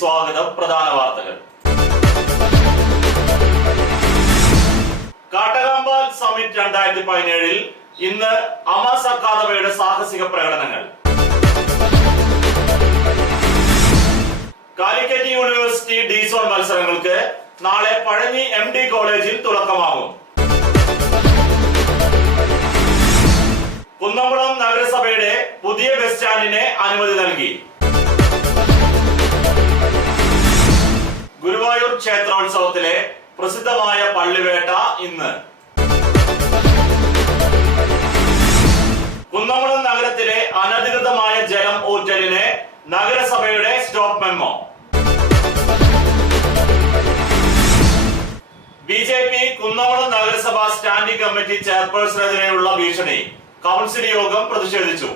സ്വാഗതം. പ്രധാന വാർത്തകൾ. കാട്ടകാമ്പാൽ സമ്മിറ്റ് 2017 ഇന്ന് അമാസ് അക്കാദമിയുടെ സാഹസിക പ്രകടനങ്ങൾ. കാലിക്കറ്റ് യൂണിവേഴ്സിറ്റി ഡി-സോൺ മത്സരങ്ങൾക്ക് നാളെ പഴഞ്ഞി MD കോളേജിൽ തുടക്കമാകും. കുന്നംകുളം നഗരസഭയുടെ പുതിയ ബസ് സ്റ്റാൻഡിന് അനുമതി നൽകി. ഗുരുവായൂർ ക്ഷേത്രോത്സവത്തിലെ പ്രസിദ്ധമായ പള്ളിവേട്ട ഇന്ന്. കുന്നംകുളം നഗരത്തിലെ അനധികൃതമായ ജലം ഊറ്റലിന് നഗരസഭയുടെ സ്റ്റോപ്പ് മെമ്മോ. BJP കുന്നംകുളം നഗരസഭ സ്റ്റാൻഡിംഗ് കമ്മിറ്റി ചെയർപേഴ്സണെതിരെയുള്ള ഭീഷണി. കൗൺസിൽ യോഗം പ്രതിഷേധിച്ചു.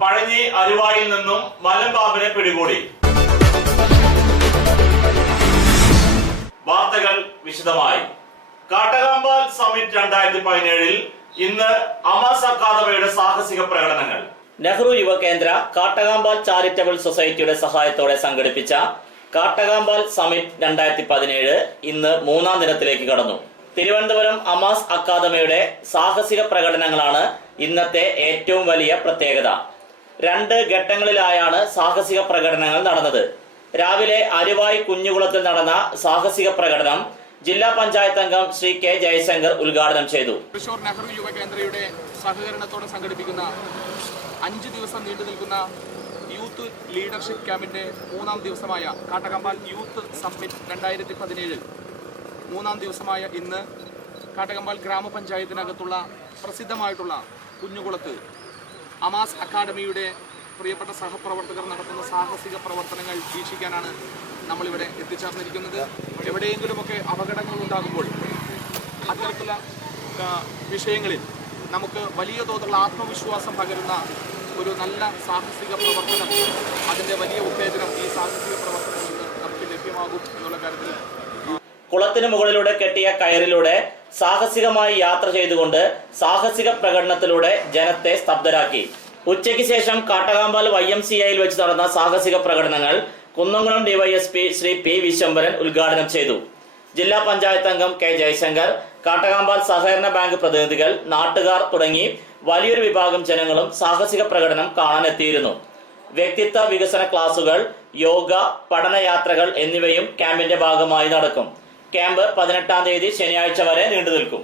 പഴഞ്ഞി അരുവായിൽ നിന്നും മലമ്പാമ്പിനെ പിടികൂടി. വാർത്തകൾ വിശദമായി. കാട്ടകാമ്പാൽ സമ്മിറ്റ് 2017 ഇന്ന് അമാസ് അക്കാദമിയുടെ സാഹസിക പ്രകടനങ്ങൾ. നെഹ്റു യുവകേന്ദ്ര കാട്ടകാമ്പാൽ ചാരിറ്റബിൾ സൊസൈറ്റിയുടെ സഹായത്തോടെ സംഘടിപ്പിച്ച കാട്ടകാമ്പാൽ സമ്മിറ്റ് 2017 ഇന്ന് 3ാം ദിനത്തിലേക്ക് കടന്നു. തിരുവനന്തപുരം അമാസ് അക്കാദമിയുടെ സാഹസിക പ്രകടനങ്ങളാണ് ഇന്നത്തെ ഏറ്റവും വലിയ പ്രത്യേകത. 2 ഘട്ടങ്ങളിലായാണ് സാഹസിക പ്രകടനങ്ങൾ നടന്നത്. രാവിലെ അരുവായി കുഞ്ഞുകുളത്തിൽ നടന്ന സാഹസിക പ്രകടനം ജില്ലാ പഞ്ചായത്ത് അംഗം ശ്രീ K. ജയശങ്കർ ഉദ്ഘാടനം ചെയ്തു. തൃശൂർ നെഹ്റു യുവകേന്ദ്രയുടെ സഹകരണത്തോടെ സംഘടിപ്പിക്കുന്ന 5 ദിവസം നീണ്ടു നിൽക്കുന്ന യൂത്ത് ലീഡർഷിപ്പ് ക്യാമ്പിന്റെ 3ാം ദിവസമായ കാട്ടകാമ്പാൽ യൂത്ത് സമ്മിറ്റ് 2017 3ാം ദിവസമായ ഇന്ന് കാട്ടകാമ്പാൽ ഗ്രാമപഞ്ചായത്തിനകത്തുള്ള പ്രസിദ്ധമായിട്ടുള്ള കുഞ്ഞുകുളത്ത് അമാസ് അക്കാദമിയുടെ പ്രിയപ്പെട്ട സഹപ്രവർത്തകർ നടത്തുന്ന സാഹസിക പ്രവർത്തനങ്ങൾ വീക്ഷിക്കാനാണ് നമ്മളിവിടെ എത്തിച്ചേർന്നിരിക്കുന്നത്. എവിടെയെങ്കിലുമൊക്കെ അപകടങ്ങൾ ഉണ്ടാകുമ്പോൾ അത്തരത്തിലുള്ള വിഷയങ്ങളിൽ നമുക്ക് വലിയ തോതിലുള്ള ആത്മവിശ്വാസം പകരുന്ന ഒരു നല്ല സാഹസിക പ്രവർത്തനം, അതിൻ്റെ വലിയ ഉത്തേജനം ഈ സാഹസിക പ്രവർത്തനത്തിൽ നിന്ന് നമുക്ക് ലഭ്യമാകും എന്നുള്ള കാര്യത്തിൽ കുളത്തിന് മുകളിലൂടെ കെട്ടിയ കയറിലൂടെ സാഹസികമായി യാത്ര ചെയ്തുകൊണ്ട് സാഹസിക പ്രകടനത്തിലൂടെ ജനത്തെ സ്തബ്ധരാക്കി. ഉച്ചയ്ക്ക് ശേഷം കാട്ടകാമ്പാൽ YMCAയിൽ വെച്ച് നടന്ന സാഹസിക പ്രകടനങ്ങൾ കുന്നംകുളം DYSP ശ്രീ P. വിശ്വംഭരൻ ഉദ്ഘാടനം ചെയ്തു. ജില്ലാ പഞ്ചായത്ത് അംഗം K. ജയശങ്കർ, കാട്ടകാമ്പാൽ സഹകരണ ബാങ്ക് പ്രതിനിധികൾ, നാട്ടുകാർ തുടങ്ങി വലിയൊരു വിഭാഗം ജനങ്ങളും സാഹസിക പ്രകടനം കാണാനെത്തിയിരുന്നു. വ്യക്തിത്വ വികസന ക്ലാസുകൾ, യോഗ, പഠനയാത്രകൾ എന്നിവയും ക്യാമ്പിന്റെ ഭാഗമായി നടക്കും. ക്യാമ്പ് 18ാം തീയതി ശനിയാഴ്ച വരെ നീണ്ടു നിൽക്കും.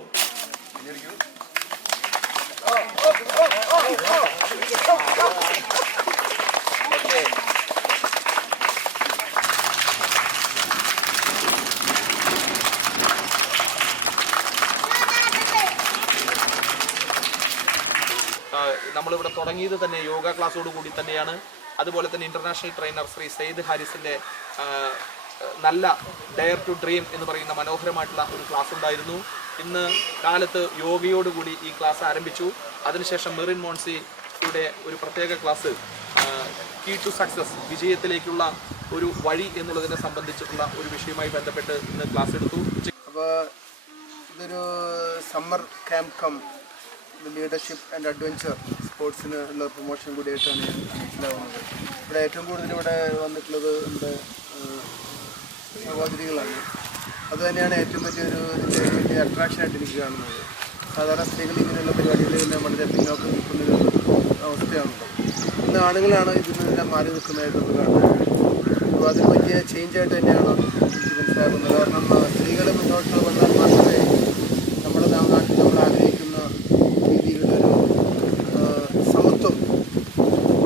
നമ്മളിവിടെ തുടങ്ങിയത് തന്നെ യോഗ ക്ലാസ്സോട് കൂടി തന്നെയാണ്. അതുപോലെ തന്നെ ഇന്റർനാഷണൽ ട്രെയിനർ ശ്രീ സെയ്ദ് ഹാരിസിന്റെ നല്ല ഡയർ ടു ഡ്രീം എന്ന് പറയുന്ന മനോഹരമായിട്ടുള്ള ഒരു ക്ലാസ് ഉണ്ടായിരുന്നു. ഇന്ന് കാലത്ത് യോഗയോടുകൂടി ഈ ക്ലാസ് ആരംഭിച്ചു. അതിനുശേഷം മെറിൻ മോൺസിയുടെ ഒരു പ്രത്യേക ക്ലാസ് കീ ടു സക്സസ്, വിജയത്തിലേക്കുള്ള ഒരു വഴി എന്നുള്ളതിനെ സംബന്ധിച്ചിട്ടുള്ള ഒരു വിഷയവുമായി ബന്ധപ്പെട്ട് ഇന്ന് ക്ലാസ് എടുത്തു. അപ്പോൾ ഇതൊരു summer camp cum leadership and adventure സ്പോർട്സിന് ഉള്ള പ്രൊമോഷൻ കൂടിയായിട്ടാണ് ഞാൻ മനസ്സിലാവുന്നത്. ഇവിടെ ഏറ്റവും കൂടുതൽ ഇവിടെ വന്നിട്ടുള്ളത് നമ്മുടെ സഹോദരികളാണ്. അതുതന്നെയാണ് ഏറ്റവും വലിയ അട്രാക്ഷനായിട്ട് എനിക്ക് കാണുന്നത്. സാധാരണ സ്ത്രീകൾ ഇങ്ങനെയുള്ള പരിപാടികളിൽ വളരെ പിന്നോക്കം നിൽക്കുന്നൊരു അവസ്ഥയാണല്ലോ. ഇന്ന് ആണുങ്ങളാണ് ഇതിൽ നിന്നെല്ലാം മാറി നിൽക്കുന്നതായിട്ട് നമുക്ക് കാണുന്നത്. അപ്പോൾ അതൊരു വലിയ ചേഞ്ചായിട്ട് തന്നെയാണ് എനിക്ക് മനസ്സിലാക്കുന്നത്. കാരണം സ്ത്രീകൾ മുന്നോട്ട് വന്നാൽ മാത്രമേ നമ്മുടെ നാട്ടിൽ നമ്മൾ ആഗ്രഹിക്കുന്ന രീതിയിലുള്ളൊരു സമത്വം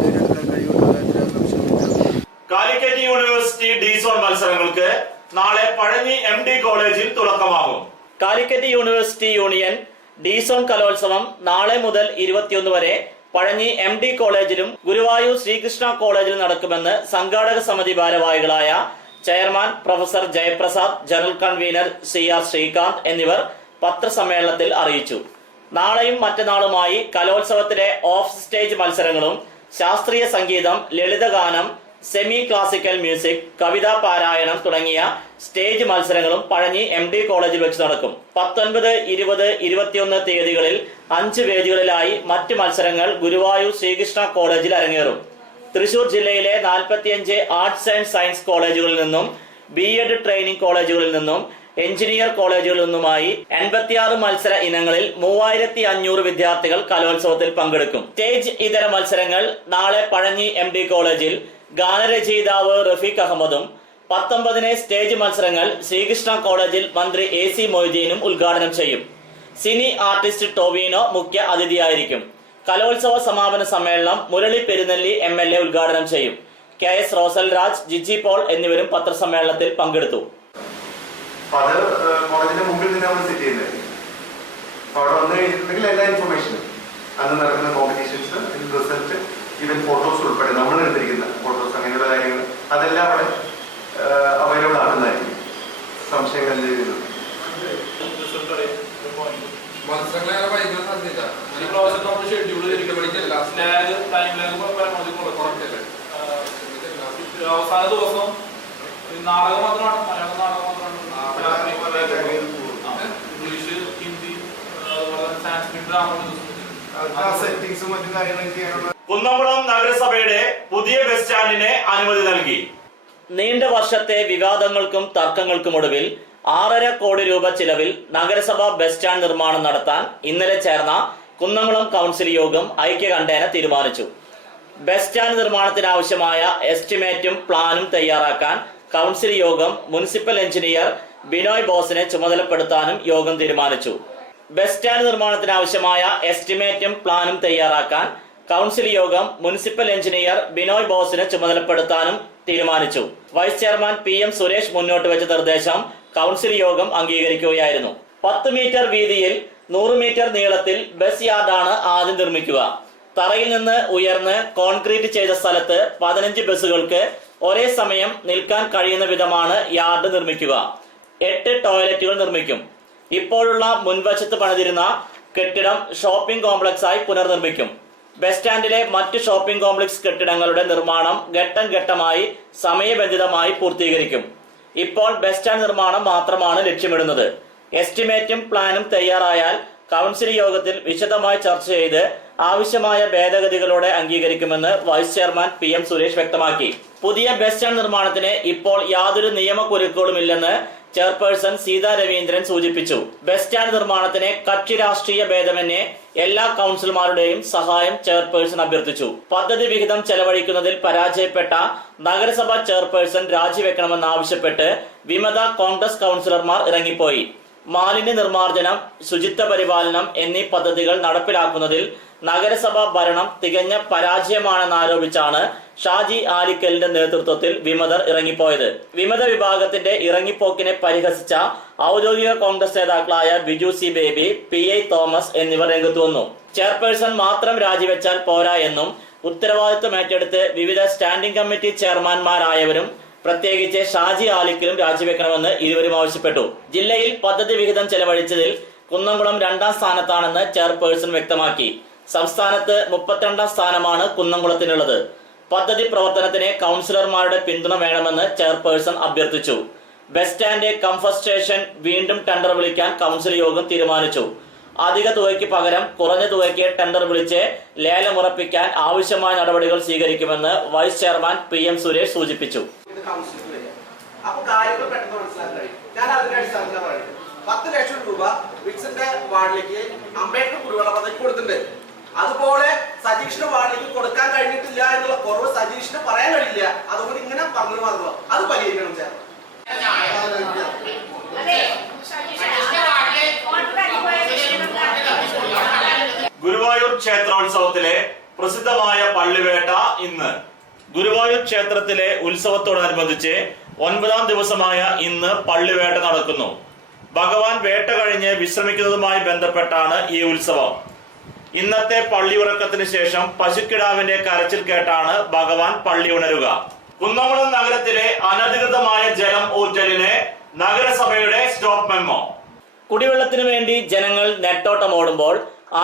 നേടിയെടുക്കാൻ കഴിയുമെന്ന കാര്യത്തിൽ സംശയമില്ല. കാലിക്കറ്റ് യൂണിവേഴ്സിറ്റി ഡി-സോൺ മത്സരങ്ങൾക്ക് നാളെ പഴഞ്ഞി MD കോളേജിൽ തുടക്കമാകും. കാലിക്കറ്റ് യൂണിവേഴ്സിറ്റി യൂണിയൻ ഡി-സോൺ കലോത്സവം നാളെ മുതൽ 21 വരെ പഴഞ്ഞി MD കോളേജിലും ഗുരുവായൂർ ശ്രീകൃഷ്ണ കോളേജിലും നടക്കുമെന്ന് സംഘാടക സമിതി ഭാരവാഹികളായ chairman professor Jayaprasad, general convenor CR Sreekanth എന്നിവർ പത്രസമ്മേളനത്തിൽ അറിയിച്ചു. നാളെയും മറ്റന്നാളുമായി കലോത്സവത്തിലെ ഓഫ് സ്റ്റേജ് മത്സരങ്ങളും ശാസ്ത്രീയ സംഗീതം, ലളിതഗാനം, സെമി ക്ലാസിക്കൽ മ്യൂസിക്, കവിതാ പാരായണം തുടങ്ങിയ സ്റ്റേജ് മത്സരങ്ങളും പഴഞ്ഞി MD കോളേജിൽ വെച്ച് നടക്കും. 19, 20, 21 തീയതികളിൽ 5 വേദികളിലായി മറ്റ് മത്സരങ്ങൾ ഗുരുവായൂർ ശ്രീകൃഷ്ണ കോളേജിൽ അരങ്ങേറും. തൃശൂർ ജില്ലയിലെ 45 ആർട്സ് ആൻഡ് സയൻസ് കോളേജുകളിൽ നിന്നും B.Ed ട്രെയിനിംഗ് കോളേജുകളിൽ നിന്നും എഞ്ചിനീയർ കോളേജുകളിൽ നിന്നുമായി 86 മത്സര ഇനങ്ങളിൽ 3500 വിദ്യാർത്ഥികൾ കലോത്സവത്തിൽ പങ്കെടുക്കും. സ്റ്റേജ് ഇതര മത്സരങ്ങൾ നാളെ പഴഞ്ഞി MD കോളേജിൽ ഗാനരചയിതാവ് റഫീഖ് അഹമ്മദും 19 സ്റ്റേജ് മത്സരങ്ങൾ ശ്രീകൃഷ്ണ കോളേജിൽ മന്ത്രി AC മൊയ്തീനും ഉദ്ഘാടനം ചെയ്യും. സിനി ആർട്ടിസ്റ്റ് ടോവിനോ മുഖ്യ അതിഥിയായിരിക്കും. കലോത്സവ സമാപന സമ്മേളനം മുരളി പെരുന്നെല്ലി MLA ഉദ്ഘാടനം ചെയ്യും. KS റോസൽ രാജ്, ജിജി പോൾ എന്നിവരും പത്രസമ്മേളനത്തിൽ പങ്കെടുത്തു. കോളേജിന്റെ മുമ്പിൽ തന്നെ നമ്മൾ സെറ്റ് ചെയ്യുന്നത്. അവിടെ വന്നു കഴിഞ്ഞിട്ടുണ്ടെങ്കിൽ എല്ലാ ഇൻഫർമേഷനും അന്ന് നടക്കുന്ന കോമ്പറ്റീഷൻസ്, റിസൾട്ട്, ഈവൻ ഫോട്ടോസ് ഉൾപ്പെടെ നമ്മൾ എടുത്തിരിക്കുന്ന ഫോട്ടോസ്, അങ്ങനെയുള്ള കാര്യങ്ങൾ അതെല്ലാം അവിടെ അവൈലബിൾ ആക്കുന്നതായിരിക്കും. സംശയങ്ങൾ എന്തെങ്കിലും മത്സരങ്ങളെ ഭയങ്കര സാധ്യത അവസാന ദിവസം നാടകം മാത്രമാണ്, മലയാളം നാടകം മാത്രമാണ്, ഇംഗ്ലീഷ്, ഹിന്ദി, സാൻസ്ക്രിറ്റ്, ഡ്രാമ സെറ്റിംഗ്സും മറ്റു കാര്യങ്ങളും ചെയ്യാനുള്ള. കുന്നംകുളം നഗരസഭയുടെ പുതിയ ബസ് സ്റ്റാൻഡിന് അനുമതി നൽകി. നീണ്ട വർഷത്തെ വിവാദങ്ങൾക്കും തർക്കങ്ങൾക്കുമൊടുവിൽ 6.5 കോടി രൂപ ചിലവിൽ നഗരസഭ ബസ് സ്റ്റാൻഡ് നിർമ്മാണം നടത്താൻ ഇന്നലെ ചേർന്ന കുന്നംകുളം കൗൺസിൽ യോഗം ഐക്യകണ്ഠേന തീരുമാനിച്ചു. ബസ് സ്റ്റാൻഡ് നിർമ്മാണത്തിനാവശ്യമായ എസ്റ്റിമേറ്റും പ്ലാനും തയ്യാറാക്കാൻ കൗൺസിൽ യോഗം മുനിസിപ്പൽ എഞ്ചിനീയർ ബിനോയ് ബോസിനെ ചുമതലപ്പെടുത്താനും യോഗം തീരുമാനിച്ചു. ബസ് സ്റ്റാൻഡ് നിർമ്മാണത്തിനാവശ്യമായ എസ്റ്റിമേറ്റും പ്ലാനും തയ്യാറാക്കാൻ കൗൺസിൽ യോഗം മുനിസിപ്പൽ എഞ്ചിനീയർ ബിനോയ് ബോസിനെ ചുമതലപ്പെടുത്താനും തീരുമാനിച്ചു. വൈസ് ചെയർമാൻ PM സുരേഷ് മുന്നോട്ട് വെച്ച നിർദ്ദേശം കൗൺസിൽ യോഗം അംഗീകരിക്കുകയായിരുന്നു. 10 മീറ്റർ വീതിയിൽ 100 മീറ്റർ നീളത്തിൽ ബസ് യാർഡാണ് ആദ്യം നിർമ്മിക്കുക. തറയിൽ നിന്ന് ഉയർന്ന് കോൺക്രീറ്റ് ചെയ്ത സ്ഥലത്ത് 15 ബസ്സുകൾക്ക് ഒരേ സമയം നിൽക്കാൻ കഴിയുന്ന വിധമാണ് യാർഡ് നിർമ്മിക്കുക. 8 ടോയ്ലറ്റുകൾ നിർമ്മിക്കും. ഇപ്പോഴുള്ള മുൻവശത്ത് പണിതിരുന്ന കെട്ടിടം ഷോപ്പിംഗ് കോംപ്ലക്സായി പുനർനിർമ്മിക്കും. ബസ് സ്റ്റാൻഡിലെ മറ്റ് ഷോപ്പിംഗ് കോംപ്ലക്സ് കെട്ടിടങ്ങളുടെ നിർമ്മാണം ഘട്ടം ഘട്ടമായി സമയബന്ധിതമായി പൂർത്തീകരിക്കും. ഇപ്പോൾ ബസ് സ്റ്റാൻഡ് നിർമ്മാണം മാത്രമാണ് ലക്ഷ്യമിടുന്നത്. എസ്റ്റിമേറ്റും പ്ലാനും തയ്യാറായാൽ കൗൺസിൽ യോഗത്തിൽ വിശദമായി ചർച്ച ചെയ്ത് ആവശ്യമായ ഭേദഗതികളോടെ അംഗീകരിക്കുമെന്ന് വൈസ് ചെയർമാൻ PM സുരേഷ് വ്യക്തമാക്കി. പുതിയ ബസ് സ്റ്റാൻഡ് നിർമ്മാണത്തിന് ഇപ്പോൾ യാതൊരു നിയമക്കുരുക്കുകളുമില്ലെന്ന് ചെയർപേഴ്സൺ സീതാ രവീന്ദ്രൻ സൂചിപ്പിച്ചു. ബസ് സ്റ്റാൻഡ് നിർമ്മാണത്തിന് കക്ഷി രാഷ്ട്രീയ ഭേദമന്യേ എല്ലാ കൗൺസിലർമാരുടെയും സഹായം ചെയർപേഴ്സൺ അഭ്യർത്ഥിച്ചു. പദ്ധതി വിഹിതം ചെലവഴിക്കുന്നതിൽ പരാജയപ്പെട്ട നഗരസഭാ ചെയർപേഴ്സൺ രാജിവെക്കണമെന്നാവശ്യപ്പെട്ട് വിമത കോൺഗ്രസ് കൗൺസിലർമാർ ഇറങ്ങിപ്പോയി. മാലിന്യ നിർമ്മാർജ്ജനം, ശുചിത്വ പരിപാലനം എന്നീ പദ്ധതികൾ നടപ്പിലാക്കുന്നതിൽ നഗരസഭാ ഭരണം തികഞ്ഞ പരാജയമാണെന്നാരോപിച്ചാണ് ഷാജി ആലിക്കലിന്റെ നേതൃത്വത്തിൽ വിമതർ ഇറങ്ങിപ്പോയത്. വിമത വിഭാഗത്തിന്റെ ഇറങ്ങിപ്പോക്കിനെ പരിഹസിച്ച ഔദ്യോഗിക കോൺഗ്രസ് നേതാക്കളായ Biju C baby, PI Thomas എന്നിവർ രംഗത്ത് വന്നു. ചെയർപേഴ്സൺ മാത്രം രാജിവെച്ചാൽ പോരാ എന്നും ഉത്തരവാദിത്വം ഏറ്റെടുത്ത് വിവിധ സ്റ്റാൻഡിംഗ് കമ്മിറ്റി ചെയർമാൻമാരായവരും പ്രത്യേകിച്ച് ഷാജി ആലിക്കലും രാജിവെക്കണമെന്ന് ഇരുവരും ആവശ്യപ്പെട്ടു. ജില്ലയിൽ പദ്ധതി വിഹിതം ചെലവഴിച്ചതിൽ കുന്നംകുളം 2ാം സ്ഥാനത്താണെന്ന് ചെയർപേഴ്സൺ വ്യക്തമാക്കി. സംസ്ഥാനത്ത് 32ാം സ്ഥാനമാണ് കുന്നംകുളത്തിനുള്ളത്. പദ്ധതി പ്രവർത്തനത്തിന് കൗൺസിലർമാരുടെ പിന്തുണ വേണമെന്ന് ചെയർപേഴ്സൺ അഭ്യർത്ഥിച്ചു. ബസ് സ്റ്റാൻഡ് കംഫർട്ട് സ്റ്റേഷൻ വീണ്ടും ടെൻഡർ വിളിക്കാൻ കൗൺസിൽ യോഗം തീരുമാനിച്ചു. അധിക തുകയ്ക്ക് പകരം കുറഞ്ഞ തുകയ്ക്ക് ടെൻഡർ വിളിച്ച് ലേലമുറപ്പിക്കാൻ ആവശ്യമായ നടപടികൾ സ്വീകരിക്കുമെന്ന് വൈസ് ചെയർമാൻ PM സുരേഷ് സൂചിപ്പിച്ചു. അപ്പൊ കാര്യങ്ങൾ പെട്ടെന്ന് മനസ്സിലാക്കാൻ കഴിയും. ഞാൻ അതിന്റെ അടിസ്ഥാനത്തിൽ പറയുന്നത് 10 ലക്ഷം രൂപ വിക്സിന്റെ വാർഡിലേക്ക് അംബേദ്കർ കുടിവെള്ള പദ്ധതി കൊടുത്തിട്ടുണ്ട്. അതുപോലെ സജീഷിന്റെ വാർഡിലേക്ക് കൊടുക്കാൻ കഴിഞ്ഞിട്ടില്ല എന്നുള്ള കുറവ് സജീഷിന് പറയാൻ കഴിയില്ല. അതുകൊണ്ട് ഇങ്ങനെ പറഞ്ഞു മാത്രമോ അത് പരിഹരിക്കണം. ചേർന്ന് ഗുരുവായൂർ ക്ഷേത്രോത്സവത്തിലെ പ്രസിദ്ധമായ പള്ളിവേട്ട ഇന്ന്. ഗുരുവായൂർ ക്ഷേത്രത്തിലെ ഉത്സവത്തോടനുബന്ധിച്ച് 9ാം ദിവസമായ ഇന്ന് പള്ളിവേട്ട നടക്കുന്നു. ഭഗവാൻ വേട്ട കഴിഞ്ഞ് വിശ്രമിക്കുന്നതുമായി ബന്ധപ്പെട്ടാണ് ഈ ഉത്സവം. ഇന്നത്തെ പള്ളി ഉറക്കത്തിന് ശേഷം പശുക്കിടാവിന്റെ കരച്ചിൽ കേട്ടാണ് ഭഗവാൻ പള്ളി ഉണരുക. കുന്നംകുളം നഗരത്തിലെ അനധികൃതമായ ജലം ഊറ്റലിന് നഗരസഭയുടെ സ്റ്റോപ്പ് മെമ്മോ. കുടിവെള്ളത്തിനു വേണ്ടി ജനങ്ങൾ നെട്ടോട്ടമോടുമ്പോൾ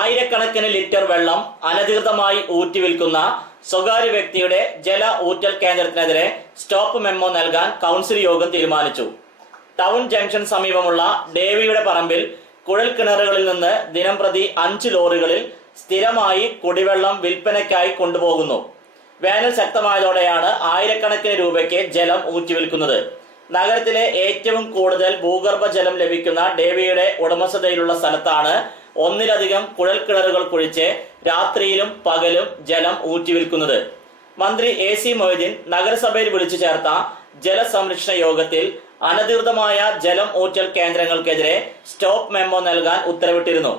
ആയിരക്കണക്കിന് ലിറ്റർ വെള്ളം അനധികൃതമായി ഊറ്റിവിൽക്കുന്ന സ്വകാര്യ വ്യക്തിയുടെ ജല ഊറ്റൽ കേന്ദ്രത്തിനെതിരെ സ്റ്റോപ്പ് മെമ്മോ നൽകാൻ കൗൺസിൽ യോഗം തീരുമാനിച്ചു. ടൗൺ ജംഗ്ഷൻ സമീപമുള്ള ഡേവിയുടെ പറമ്പിൽ കുഴൽ കിണറുകളിൽ നിന്ന് ദിനംപ്രതി 5 ലോറികളിൽ സ്ഥിരമായി കുടിവെള്ളം വിൽപ്പനയ്ക്കായി കൊണ്ടുപോകുന്നു. വേനൽ ശക്തമായതോടെയാണ് ആയിരക്കണക്കിന് രൂപയ്ക്ക് ജലം ഊറ്റിവിൽക്കുന്നത്. നഗരത്തിലെ ഏറ്റവും കൂടുതൽ ഭൂഗർഭ ജലം ലഭിക്കുന്ന ഡേവിയുടെ ഉടമസ്ഥതയിലുള്ള സ്ഥലത്താണ് ഒന്നിലധികം കുഴൽക്കിണറുകൾ കുഴിച്ച് രാത്രിയിലും പകലും ജലം ഊറ്റിവിൽക്കുന്നത്. മന്ത്രി AC മൊയ്തീൻ നഗരസഭയിൽ വിളിച്ചു ചേർത്ത ജലസംരക്ഷണ യോഗത്തിൽ അനധികൃതമായ ജലം ഊറ്റൽ കേന്ദ്രങ്ങൾക്കെതിരെ സ്റ്റോപ്പ് മെമ്മോ നൽകാൻ ഉത്തരവിട്ടിരുന്നു.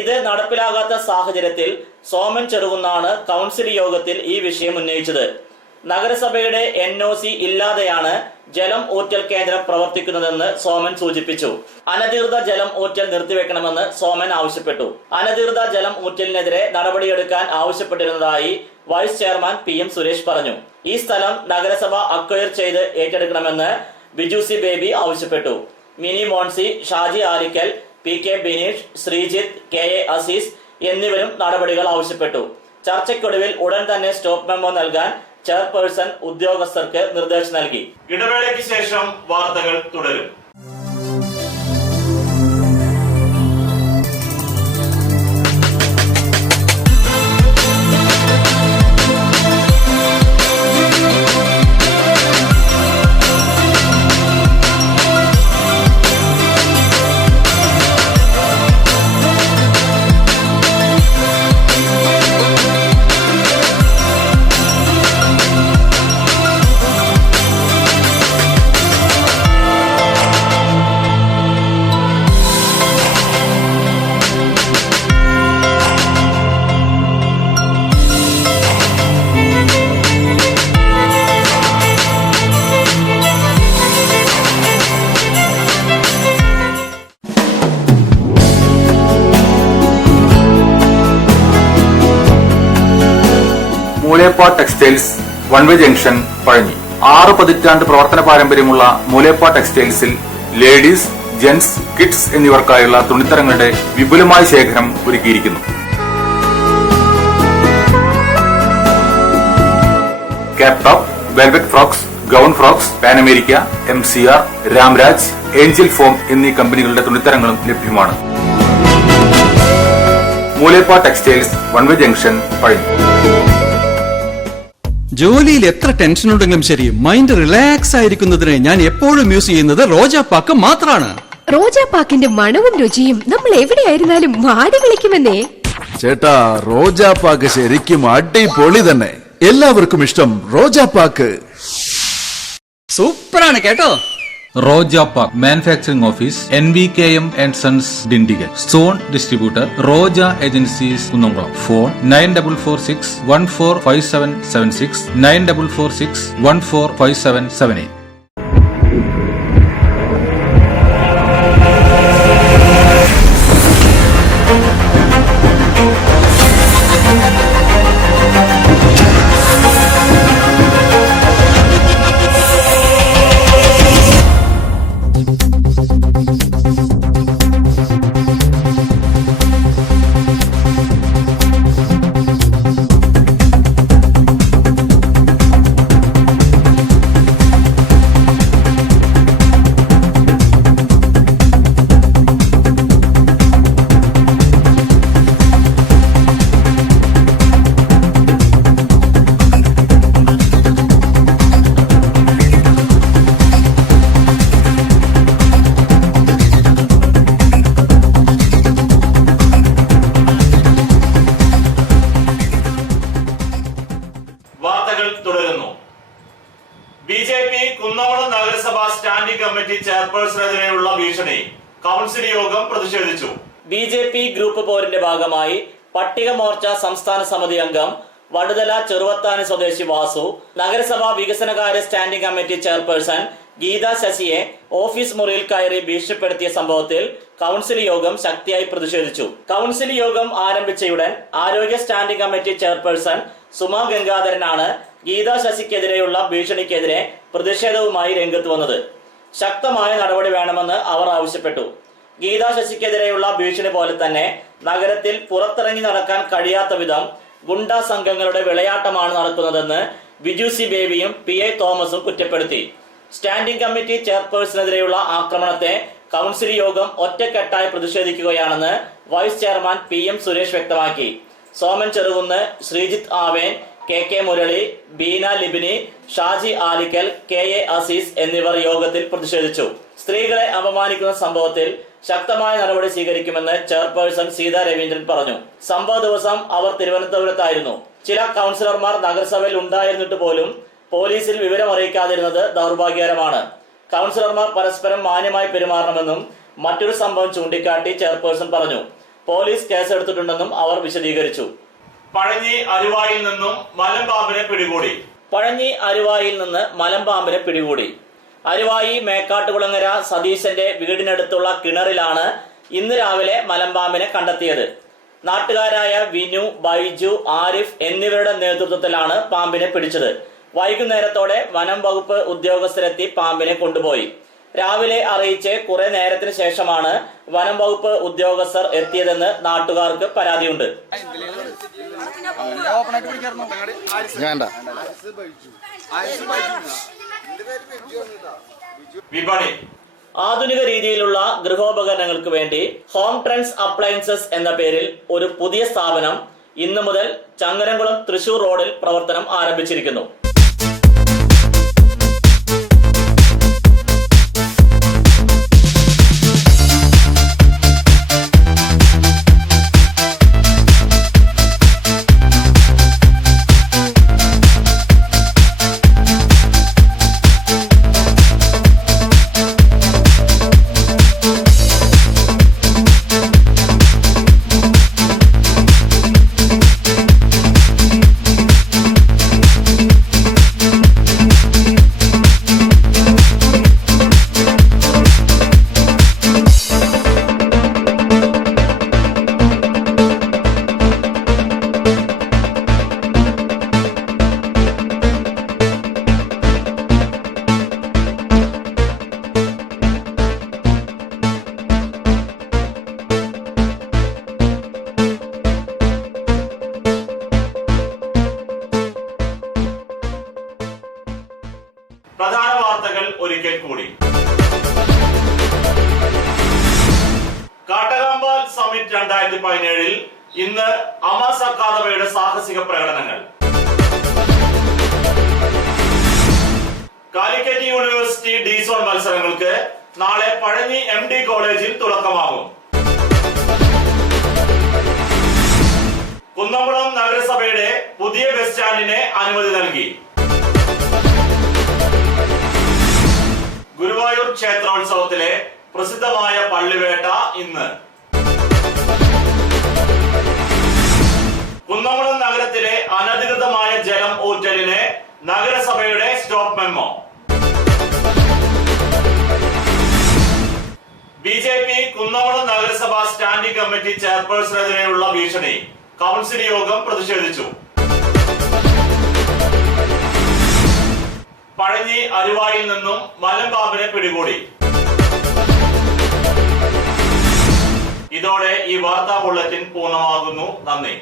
ഇത് നടപ്പിലാകാത്ത സാഹചര്യത്തിൽ സോമൻ ചെറുകുന്നാണ് കൗൺസിൽ യോഗത്തിൽ ഈ വിഷയം ഉന്നയിച്ചത്. നഗരസഭയുടെ NOC ഇല്ലാതെയാണ് ജലം ഊറ്റൽ കേന്ദ്രം പ്രവർത്തിക്കുന്നതെന്ന് സോമൻ സൂചിപ്പിച്ചു. അനധികൃത ജലം ഊറ്റൽ നിർത്തിവെക്കണമെന്ന് സോമൻ ആവശ്യപ്പെട്ടു. അനധികൃത ജലം ഊറ്റലിനെതിരെ നടപടിയെടുക്കാൻ ആവശ്യപ്പെട്ടിരുന്നതായി വൈസ് ചെയർമാൻ PM സുരേഷ് പറഞ്ഞു. ഈ സ്ഥലം നഗരസഭ അക്വയർ ചെയ്ത് ഏറ്റെടുക്കണമെന്ന് ബിജു സി ബേബി ആവശ്യപ്പെട്ടു. മിനി മോൺസി, ഷാജി ആലിക്കൽ, PK ബിനീഷ്, ശ്രീജിത്ത്, KA അസീസ് എന്നിവരും നടപടികൾ ആവശ്യപ്പെട്ടു. ചർച്ചയ്ക്കൊടുവിൽ ഉടൻ തന്നെ സ്റ്റോപ്പ് മെമ്മോ നൽകാൻ ചെയർപേഴ്സൺ ഉദ്യോഗസ്ഥർക്ക് നിർദ്ദേശം നൽകി. ഇടവേളയ്ക്ക് ശേഷം വാർത്തകൾ തുടരും. Moolepa textiles one way junction Pazhanji. 6 പതിറ്റാണ്ട് പ്രവർത്തന പാരമ്പര്യമുള്ള മൂലേപ്പ ടെക്സ്റ്റൈൽസിൽ ലേഡീസ്, ജെന്റ്സ്, കിഡ്സ് എന്നിവർക്കായുള്ള തുണിത്തരങ്ങളുടെ വിപുലമായ ശേഖരം ഒരുക്കിയിരിക്കുന്നു. Cap top, velvet frocks, gown frocks, Panamerica, MCR, Ramraj, Angel Form എന്നീ കമ്പനികളുടെ തുണിത്തരങ്ങളും ലഭ്യമാണ്. Moolepa textiles one way junction Pazhanji. ജോലിയിൽ എത്ര ടെൻഷൻ ഉണ്ടെങ്കിലും ശരി, മൈൻഡ് റിലാക്സ് ആയിരിക്കുന്നതിന് ഞാൻ എപ്പോഴും യൂസ് ചെയ്യുന്നത് റോജാപ്പാക്ക് മാത്രമാണ്. റോജാപ്പാക്കിന്റെ മണവും രുചിയും നമ്മൾ എവിടെയായിരുന്നാലും മാടി വിളിക്കുമെന്നേ. ചേട്ടാ, റോജാപ്പാക്ക് ശരിക്കും അടിപൊളി തന്നെ. എല്ലാവർക്കും ഇഷ്ടം റോജാപ്പാക്ക്. സൂപ്പറാണ് കേട്ടോ. Rojapaakku manufacturing office NVKM & Sons Dindigul. Zone distributor Roja agencies Kunnamkulam. Phone 9446145776 9446145778. BJP Kunnamkulam നഗരസഭാ സ്റ്റാൻഡിംഗ് കമ്മിറ്റി ചെയർപേഴ്സണെതിരെയുള്ള ഭീഷണി കൗൺസിൽ യോഗം പ്രതിഷേധിച്ചു. BJP ഗ്രൂപ്പ് പോരിന്റെ ഭാഗമായി പട്ടിക മോർച്ച സംസ്ഥാന സമിതി അംഗം വടുതല ചെറുവത്താനി സ്വദേശി വാസു നഗരസഭാ വികസനകാര്യ സ്റ്റാൻഡിംഗ് കമ്മിറ്റി ചെയർപേഴ്സൺ ഗീത ശശിയെ ഓഫീസ് മുറിയിൽ കയറി ഭീഷണിപ്പെടുത്തിയ സംഭവത്തിൽ കൗൺസിൽ യോഗം ശക്തിയായി പ്രതിഷേധിച്ചു. കൗൺസിൽ യോഗം ആരംഭിച്ചയുടൻ ആരോഗ്യ സ്റ്റാൻഡിംഗ് കമ്മിറ്റി ചെയർപേഴ്സൺ സുമ ഗംഗാധരനാണ് ഗീത ശശിക്കെതിരെയുള്ള ഭീഷണിക്കെതിരെ പ്രതിഷേധവുമായി രംഗത്ത് വന്നത്. ശക്തമായ നടപടി വേണമെന്ന് അവർ ആവശ്യപ്പെട്ടു. ഗീത ശശിക്കെതിരെയുള്ള ഭീഷണി പോലെ തന്നെ നഗരത്തിൽ പുറത്തിറങ്ങി നടക്കാൻ കഴിയാത്ത വിധം ഗുണ്ടാ സംഘങ്ങളുടെ വിളയാട്ടമാണ് നടക്കുന്നതെന്ന് ബിജു സി ബേബിയും PI തോമസും കുറ്റപ്പെടുത്തി. സ്റ്റാൻഡിംഗ് കമ്മിറ്റി ചെയർപേഴ്സണെതിരെയുള്ള ആക്രമണത്തെ കൗൺസിൽ യോഗം ഒറ്റക്കെട്ടായി പ്രതിഷേധിക്കുകയാണെന്ന് വൈസ് ചെയർമാൻ PM സുരേഷ് വ്യക്തമാക്കി. സോമൻ ചെറുകുന്ന്, ശ്രീജിത്ത് ആവേൻ, കെ മുരളി, ബീന ലിബിനി, ഷാജി ആലിക്കൽ, KA അസീസ് എന്നിവർ യോഗത്തിൽ പ്രതിഷേധിച്ചു. സ്ത്രീകളെ അപമാനിക്കുന്ന സംഭവത്തിൽ ശക്തമായ നടപടി സ്വീകരിക്കുമെന്ന് ചെയർപേഴ്സൺ സീതാ രവീന്ദ്രൻ പറഞ്ഞു. സംഭവ ദിവസം അവർ തിരുവനന്തപുരത്തായിരുന്നു. ചില കൗൺസിലർമാർ നഗരസഭയിൽ ഉണ്ടായിരുന്നിട്ട് പോലും പോലീസിൽ വിവരം അറിയിക്കാതിരുന്നത് ദൗർഭാഗ്യകരമാണ്. കൗൺസിലർമാർ പരസ്പരം മാന്യമായി പെരുമാറണമെന്നും മറ്റൊരു സംഭവം ചൂണ്ടിക്കാട്ടി ചെയർപേഴ്സൺ പറഞ്ഞു. പോലീസ് കേസെടുത്തിട്ടുണ്ടെന്നും അവർ വിശദീകരിച്ചു. പഴഞ്ഞി അരുവായിൽ നിന്നും മലമ്പാമ്പിനെ പിടികൂടി. പഴഞ്ഞി അരുവായിൽ നിന്ന് മലമ്പാമ്പിനെ പിടികൂടി. അരുവായി മേക്കാട്ടുകുളങ്ങര സതീശന്റെ വീടിനടുത്തുള്ള കിണറിലാണ് ഇന്ന് രാവിലെ മലമ്പാമ്പിനെ കണ്ടെത്തിയത്. നാട്ടുകാരായ വിനു, ബൈജു, ആരിഫ് എന്നിവരുടെ നേതൃത്വത്തിലാണ് പാമ്പിനെ പിടിച്ചത്. വൈകുന്നേരത്തോടെ വനം വകുപ്പ് ഉദ്യോഗസ്ഥരെത്തി പാമ്പിനെ കൊണ്ടുപോയി. രാവിലെ അറിയിച്ച് കുറെ നേരത്തിന് ശേഷമാണ് വനം വകുപ്പ് ഉദ്യോഗസ്ഥർ എത്തിയതെന്ന് നാട്ടുകാർക്ക് പരാതിയുണ്ട്. വിപണി. ആധുനിക രീതിയിലുള്ള ഗൃഹോപകരണങ്ങൾക്ക് വേണ്ടി ഹോം ട്രെൻഡ്സ് അപ്ലയൻസസ് എന്ന പേരിൽ ഒരു പുതിയ സ്ഥാപനം ഇന്നു മുതൽ ചങ്ങരംകുളം തൃശൂർ റോഡിൽ പ്രവർത്തനം ആരംഭിച്ചിരിക്കുന്നു. പ്രധാന വാർത്തകൾ ഒരിക്കൽ കൂടി. കാട്ടകാമ്പാൽ സമ്മിറ്റ് 2017 ഇന്ന് അമാസ് അക്കാദമിയുടെ സാഹസിക പ്രകടനങ്ങൾ. കാലിക്കറ്റ് യൂണിവേഴ്സിറ്റി D-സോൺ മത്സരങ്ങൾക്ക് നാളെ പഴഞ്ഞി MD കോളേജിൽ തുടക്കമാകും. കുന്നംകുളം നഗരസഭയുടെ പുതിയ ബസ് സ്റ്റാൻഡിന് അനുമതി നൽകി. ഗുരുവായൂർ ക്ഷേത്രോത്സവത്തിലെ പ്രസിദ്ധമായ പള്ളിവേട്ട ഇന്ന്. കുന്നംകുളം നഗരത്തിലെ അനധികൃതമായ ജലം ഊറ്റലിന് നഗരസഭയുടെ സ്റ്റോപ്പ് മെമ്മോ. BJP കുന്നംകുളം നഗരസഭ സ്റ്റാൻഡിംഗ് കമ്മിറ്റി ചെയർപേഴ്സണെതിരെയുള്ള ഭീഷണി. കൗൺസിൽ യോഗം പ്രതിഷേധിച്ചു. പഴഞ്ഞി അരുവായിൽ നിന്നും മലമ്പാമ്പിനെ പിടികൂടി. ഇതോടെ ഈ വാർത്താ ബുള്ളറ്റിൻ പൂർണ്ണമാകുന്നു. നന്ദി.